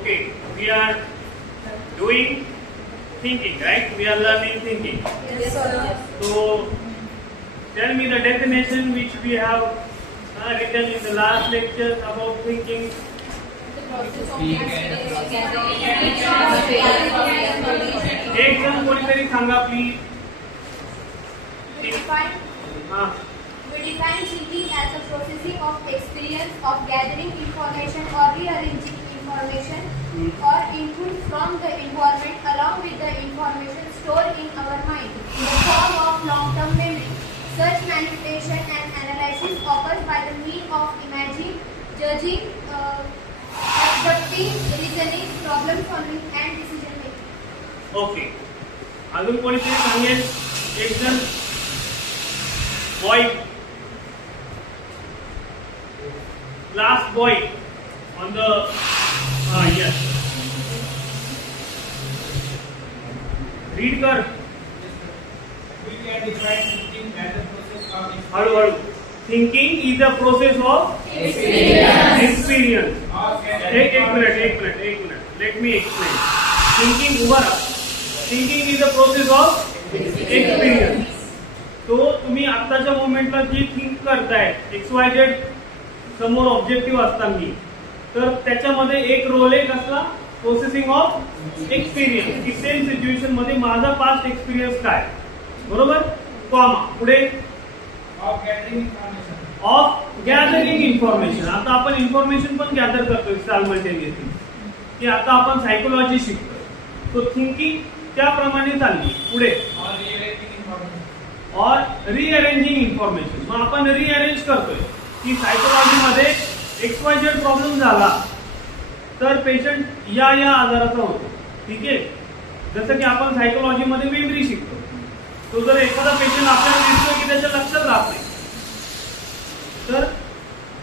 Okay, we are doing thinking, right? We are learning thinking. Yes, sir. So, tell me the definition which we have written in the last lecture about thinking. एक जण कोणीतरी सांगा please. We define thinking as the processing of experience of gathering information or rearranging information or input from the environment along with the information stored in our mind in the form of long-term memory. Such manipulation and analysis occurs by the means of imagining, judging, abstracting, reasoning, problem solving and decision making. Okay, अजून कोणीतरी सांगेल. एक जण boy, last boy on the yes read कर. We can define thinking as a process of हळूहळू. Thinking is a process of experience. एक minute. Let me explain. Thinking उभा राहा. Thinking is a process of experience. तो तुम्ही आत्ताच्या मोमेंटला जी थिंक करताय, XYZ समोर ऑब्जेक्टिव्ह असताना, तर त्याच्यामध्ये एक रोल आहे कसला, प्रोसेसिंग ऑफ एक्सपिरियन्स. की सेम सिच्युएशन मध्ये माझा पास्ट एक्सपिरियन्स काय, बरोबर, कॉमा पुढे of gathering information. Of gathering information. आता आपण इन्फॉर्मेशन पण गॅदर करतोय सायमल्टेनियसली, की आता आपण सायकोलॉजी शिकतोय. तो थिंकिंग त्याप्रमाणे चालली. पुढे Or rearranging information. और रिअरेंजिंग इन्फॉर्मेशन. मग आपण रिअरेंज करतोय की सायकोलॉजीमध्ये XYZ प्रॉब्लेम झाला तर पेशंट या आजाराचा होतो. ठीक आहे, जसं की आपण सायकोलॉजीमध्ये मेमरी शिकतो. तो जर एखादा पेशंट आपल्याला दिसतो की त्याच्या लक्षात राहत नाही, तर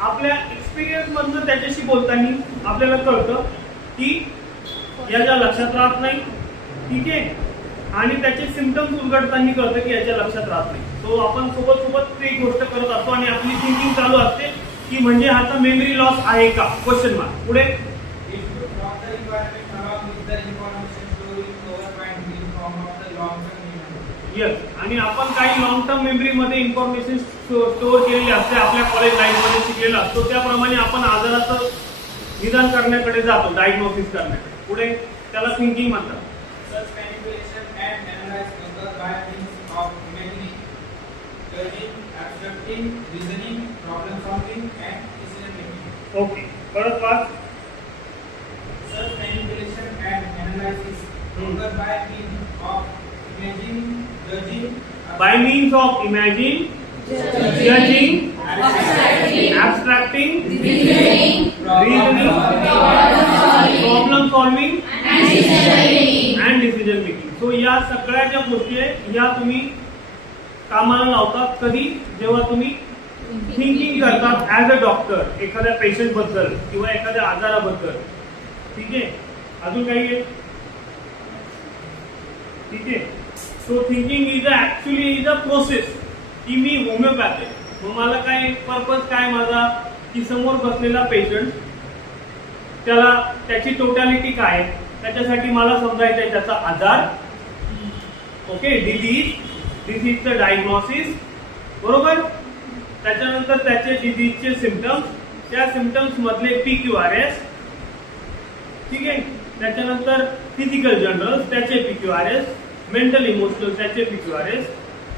आपल्या एक्सपिरियन्स मधनं त्याच्याशी बोलताना आपल्याला कळतं की याच्या लक्षात राहत नाही. ठीक आहे, आणि त्याचे सिम्पटम्स उलगडताना कळतं की याच्या लक्षात राहत नाही. तो आपण सोबत ती गोष्ट करत असतो आणि आपली थिंकिंग चालू असते की म्हणजे आता मेमरी लॉस आहे का, क्वेश्चन मार्क. पुढे It should from the environment along with the information stored in our mind in form of the long-term memory. Yes. आणि आपण काही लॉंग टर्म मेमरी मध्ये इन्फॉर्मेशन स्टोअर केलेली असते, आपल्या कॉलेज लाईफ मध्ये शिकलेलं असतो. त्याप्रमाणे आपण आजाराचं निदान करण्याकडे जातो, डायग्नोसिस करण्याकडे. पुढे त्याला थिंकिंग म्हणतात. Such manipulation and analysis occur by means of imagining, judging, abstracting, reasoning, problem solving, and decision making. Okay, परत वाच. Such manipulation and analysis occur by means of imagining, judging, bye means of imagine, judging, abstracting, reasoning, problem solving and decision making. So या सगळ्या ज्या गोष्टी आहेत या तुम्ही कामाला लावतात कधी, जेव्हा तुम्ही थिंकिंग करतात ऍज अ डॉक्टर एखाद्या पेशंट बद्दल किंवा एखाद्या आजाराबद्दल. ठीक आहे, अजून काही आहे? ठीक आहे. So thinking is a process. की मी होमिओपॅथ आहे, मग मला काय पर्पज काय माझा, की समोर बसलेला पेशंट त्याला त्याची टोटॅलिटी काय, त्याच्यासाठी मला समजायचं आहे त्याचा आजार. ओके, डिझीजचं डायग्नोसिस, बरोबर. त्याच्यानंतर त्याचे डिझीजचे सिम्पटम्स, त्या सिम्पटम्स मधले PQRS. ठीक आहे, त्याच्यानंतर फिजिकल जनरल्स त्याचे PQRS, मेंटल इमोशनल त्याचे PQRS,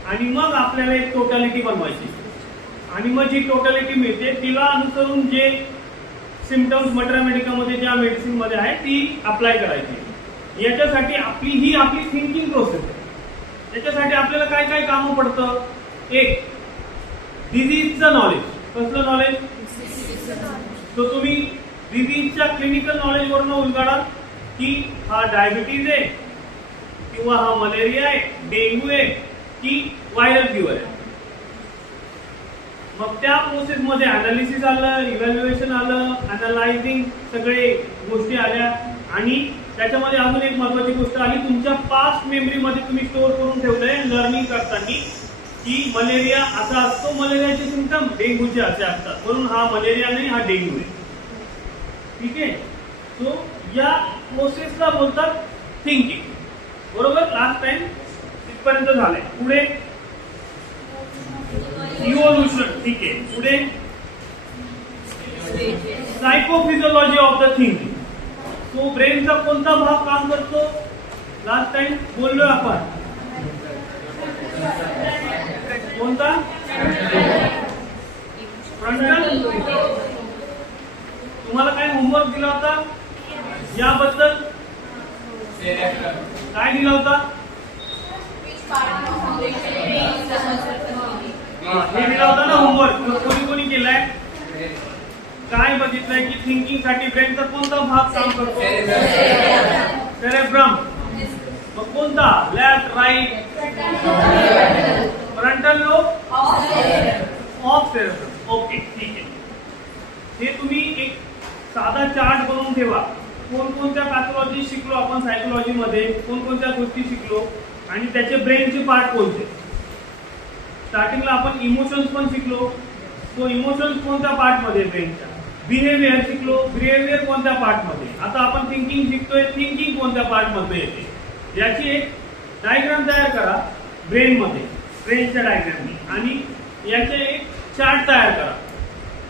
आणि मग आपल्याला एक टोटॅलिटी बनवायची. आणि मग जी टोटॅलिटी मिळते तिला अनुसरून जे सिम्पटम्स मटेरियल ज्या मेडिसिन मध्ये आहे ती अप्लाय करायची. याच्यासाठी आपली थिंकिंग प्रोसेस आहे. याच्यासाठी आपल्याला काय काय कामं पडतं. एक, डिझीजचं नॉलेज. कसलं नॉलेज? तो तुम्ही डिझीजच्या क्लिनिकल नॉलेज वरून उलगडाल की हा डायबिटीज आहे किंवा हा मलेरिया आहे, डेंग्यू आहे की व्हायरल फिवर आहे. मग त्या प्रोसेस मध्ये अनालिसिस आलं, इव्हॅल्युएशन आलं, अनालायझिंग सगळे गोष्टी आल्या. आणि त्याच्यामध्ये अजून एक महत्वाची गोष्ट आली, तुमच्या पास्ट मेमरी मध्ये तुम्ही स्टोअर करून ठेवलंय लर्निंग करताना की मलेरिया असा असतो, मलेरियाचे सिम्पटम डेंग्यूचे असे असतात, म्हणून हा मलेरिया नाही हा डेंग्यू आहे. ठीक आहे. सो या प्रोसेसला बोलतात थिंकिंग. बरोबर, लास्ट टाइम तिथपर्यंत झालंय. पुढे इव्होल्युशन. ठीक आहे, पुढे सायकोफिजिओलॉजी ऑफ द थिंकिंग. तो ब्रेनचा कोणता भाग काम करतो? लास्ट टाइम बोललोय आपण. कोणता? फ्रंटल. तुम्हाला काय होमवर्क दिला होता याबद्दल? काय दिला होता? हे दिला होता ना होमवर्क. कोणी कोणी केलाय? काय बघितलंय की थिंकिंग साठी ब्रेनचा कोणता भाग काम करतो? सेरेब्रम. मग कोणता? Left, right? Frontal lobe of cerebrum. Okay, ठीक आहे. हे तुम्ही एक साधा चार्ट बनवून ठेवा. कोणकोणत्या पॅथॉलॉजी शिकलो आपण सायकोलॉजी मध्ये, कोणकोणत्या गोष्टी शिकलो आणि त्याचे ब्रेनचे पार्ट कोणते. स्टार्टिंगला आपण इमोशन्स पण शिकलो. तो इमोशन्स कोणत्या पार्ट मध्ये ब्रेनच्या. बिहेवियर शिकलो, बिहेवियर कोणत्या पार्ट मध्ये. आता आपण थिंकिंग शिकतोय, थिंकिंग कोणत्या पार्ट मध्ये येते. याची एक डायग्राम तयार करा ब्रेन मध्ये, ब्रेनच्या डायग्रामनी, आणि याचे एक चार्ट तयार करा.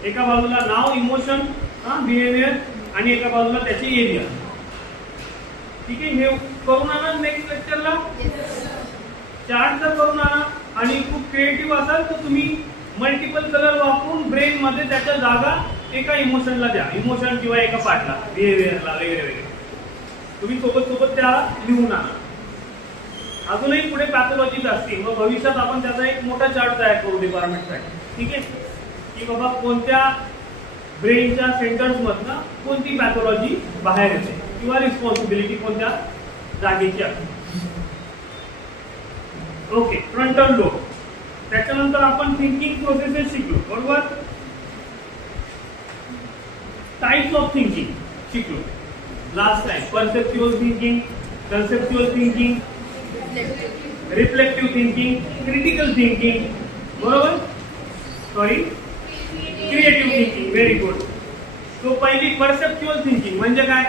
एका बाजूला नाव, इमोशन, बिहेवियर, आणि एका बाजूला त्याचे एरिया. ठीक आहे, हे करून आणा नेक्स्ट लेक्चरला. चार्ट जर करून आणा आणि खूप क्रिएटिव्ह असाल तर तुम्ही मल्टिपल कलर वापरून ब्रेन मध्ये त्याच्या जागा एका इमोशनला द्या. इमोशन किंवा एका पार्टला, बिहेवियरला वगैरे वगैरे तुम्ही सोबत सोबत त्या लिहून आणा. अजूनही पुढे पॅथॉलॉजीज असतील, मग भविष्यात आपण त्याचा एक मोठा चार्ट तयार करू डिपार्टमेंटसाठी. ठीक आहे, की बाबा कोणत्या ब्रेनच्या सेंटर्स मधनं कोणती पॅथॉलॉजी बाहेर येते किंवा रिस्पॉन्सिबिलिटी कोणत्या जागेची असते. Okay, frontal lobe. त्याच्यानंतर आपण थिंकिंग प्रोसेसेस शिकलो. बरोबर, टाइप्स ऑफ थिंकिंग शिकलो last time. Perceptual thinking, conceptual thinking, reflective thinking, critical thinking. बरोबर, sorry, creative thinking. Very good. तो पहिली परसेप्च्युअल थिंकिंग म्हणजे काय?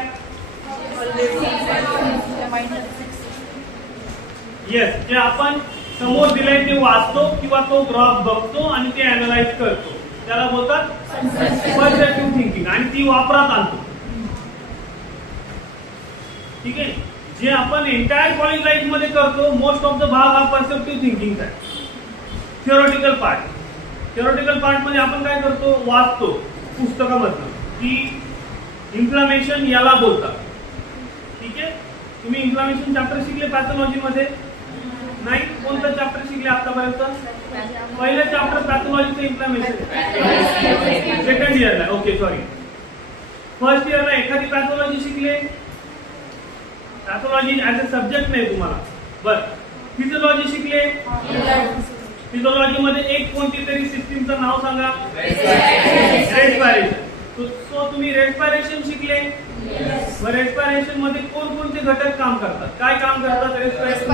येस, जे आपण समोर दिलंय ते वाचतो किंवा तो ग्राफ बघतो आणि ते अनालाइज करतो, त्याला बोलतात परसेप्टिव्ह थिंकिंग, आणि ती वापरात आणतो. ठीक आहे, जे आपण एंटायर कॉलेज लाईफ मध्ये करतो मोस्ट ऑफ द भाग हा परसेप्टिव्ह थिंकिंगचा आहे. Theoretical part. थिओरिटिकल पार्ट मध्ये आपण काय करतो? वाचतो पुस्तकामधनं की इन्फ्लामेशन याला बोलतात. ठीक आहे, तुम्ही इन्फ्लामेशन चॅप्टर शिकले पॅथॉलॉजी मध्ये? नाही. कोणतं चॅप्टर शिकले आतापर्यंत? पहिलं चॅप्टर पॅथॉलॉजीचं इन्फ्लामेशन. सेकंड इयरला. ओके, सॉरी, फर्स्ट इयरला एखादी पॅथॉलॉजी शिकले. पॅथॉलॉजी ऍज अ सब्जेक्ट नाही तुम्हाला. बरं, फिजिओलॉजी शिकले. फिजिओलॉजी मध्ये एक कोणती तरी सिस्टीमचं नाव सांगा. रेस्पिरेशन. सो तुम्ही रेस्पिरेशन शिकले. रेस्पिरेशन मध्ये कोणकोणते घटक काम करतात? काय काम करतात रेस्पिरेशन?